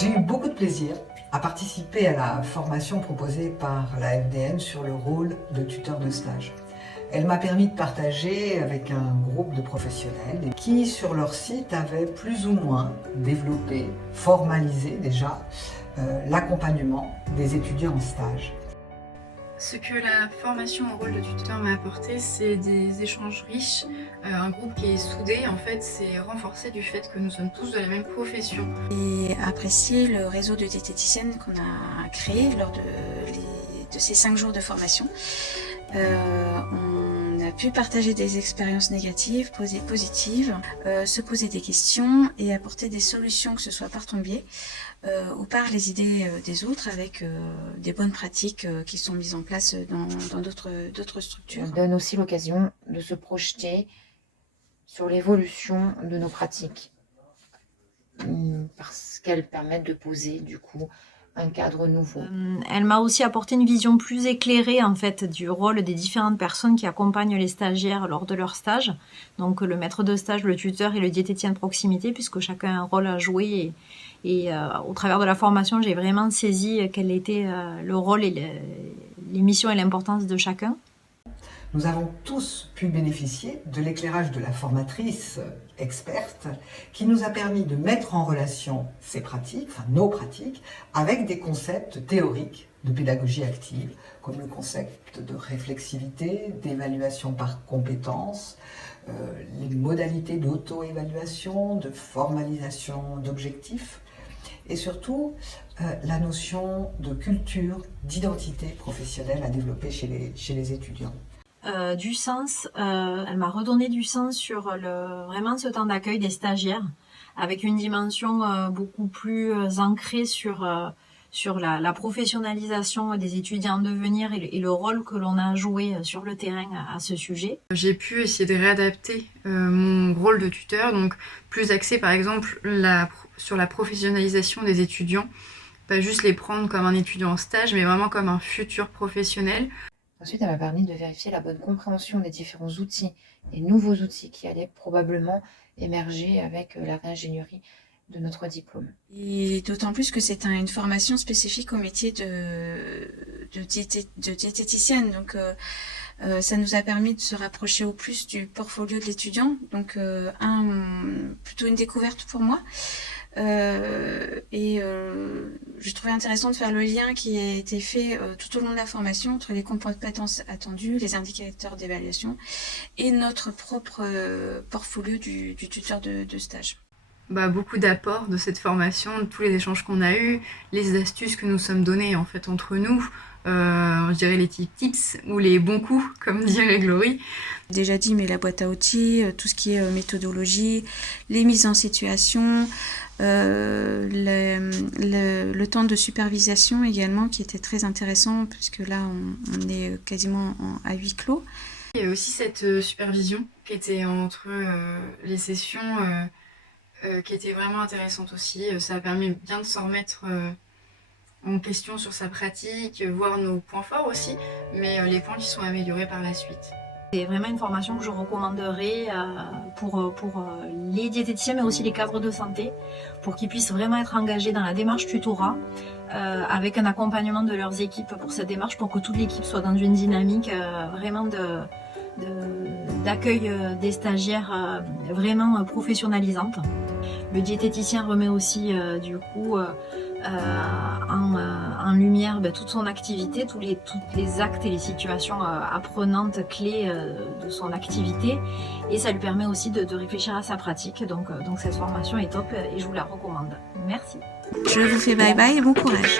J'ai eu beaucoup de plaisir à participer à la formation proposée par la FDN sur le rôle de tuteur de stage. Elle m'a permis de partager avec un groupe de professionnels qui, sur leur site, avaient plus ou moins développé, formalisé déjà, l'accompagnement des étudiants en stage. Ce que la formation au rôle de tuteur m'a apporté, c'est des échanges riches, un groupe qui est soudé. En fait, c'est renforcé du fait que nous sommes tous de la même profession. Et apprécier le réseau de diététiciennes qu'on a créé lors de ces 5 jours de formation. On a pu partager des expériences négatives, positives, se poser des questions et apporter des solutions, que ce soit par ton biais ou par les idées des autres, avec des bonnes pratiques qui sont mises en place dans d'autres structures. Ça donne aussi l'occasion de se projeter sur l'évolution de nos pratiques, parce qu'elles permettent de poser du coup un cadre nouveau. Elle m'a aussi apporté une vision plus éclairée en fait du rôle des différentes personnes qui accompagnent les stagiaires lors de leur stage. Donc le maître de stage, le tuteur et le diététicien de proximité, puisque chacun a un rôle à jouer. Et au travers de la formation, j'ai vraiment saisi quel était le rôle et les missions et l'importance de chacun. Nous avons tous pu bénéficier de l'éclairage de la formatrice experte qui nous a permis de mettre en relation ces pratiques, enfin nos pratiques, avec des concepts théoriques de pédagogie active, comme le concept de réflexivité, d'évaluation par compétences, les modalités d'auto-évaluation, de formalisation d'objectifs, et surtout la notion de culture, d'identité professionnelle à développer chez les étudiants. Du sens, elle m'a redonné du sens sur vraiment ce temps d'accueil des stagiaires, avec une dimension beaucoup plus ancrée sur la professionnalisation des étudiants en devenir et le rôle que l'on a joué sur le terrain à ce sujet. J'ai pu essayer de réadapter mon rôle de tuteur, donc plus axé par exemple sur la professionnalisation des étudiants, pas juste les prendre comme un étudiant en stage, mais vraiment comme un futur professionnel. Ensuite, elle m'a permis de vérifier la bonne compréhension des différents outils, des nouveaux outils qui allaient probablement émerger avec la réingénierie de notre diplôme. Et d'autant plus que c'est une formation spécifique au métier de diététicienne. Donc ça nous a permis de se rapprocher au plus du portfolio de l'étudiant. Donc plutôt une découverte pour moi. J'ai trouvé intéressant de faire le lien qui a été fait tout au long de la formation entre les compétences attendues, les indicateurs d'évaluation et notre propre portfolio du tuteur de stage. Beaucoup d'apports de cette formation, de tous les échanges qu'on a eus, les astuces que nous sommes données en fait entre nous, je dirais les tips ou les bons coups, comme dirait Glory. Déjà dit, mais la boîte à outils, tout ce qui est méthodologie, les mises en situation, le temps de supervision également qui était très intéressant puisque là on est quasiment à huis clos. Il y a aussi cette supervision qui était entre les sessions qui était vraiment intéressante aussi. Ça a permis bien de s'en remettre en question sur sa pratique, voir nos points forts aussi, mais les points qui sont améliorés par la suite. C'est vraiment une formation que je recommanderais pour les diététiciens mais aussi les cadres de santé pour qu'ils puissent vraiment être engagés dans la démarche tutorat avec un accompagnement de leurs équipes pour cette démarche pour que toute l'équipe soit dans une dynamique vraiment d'accueil des stagiaires vraiment professionnalisante. Le diététicien remet aussi du coup en lumière toute son activité, tous les actes et les situations apprenantes, clés de son activité et ça lui permet aussi de réfléchir à sa pratique. Donc cette formation est top et je vous la recommande. Merci. Je vous fais bye bye et bon courage.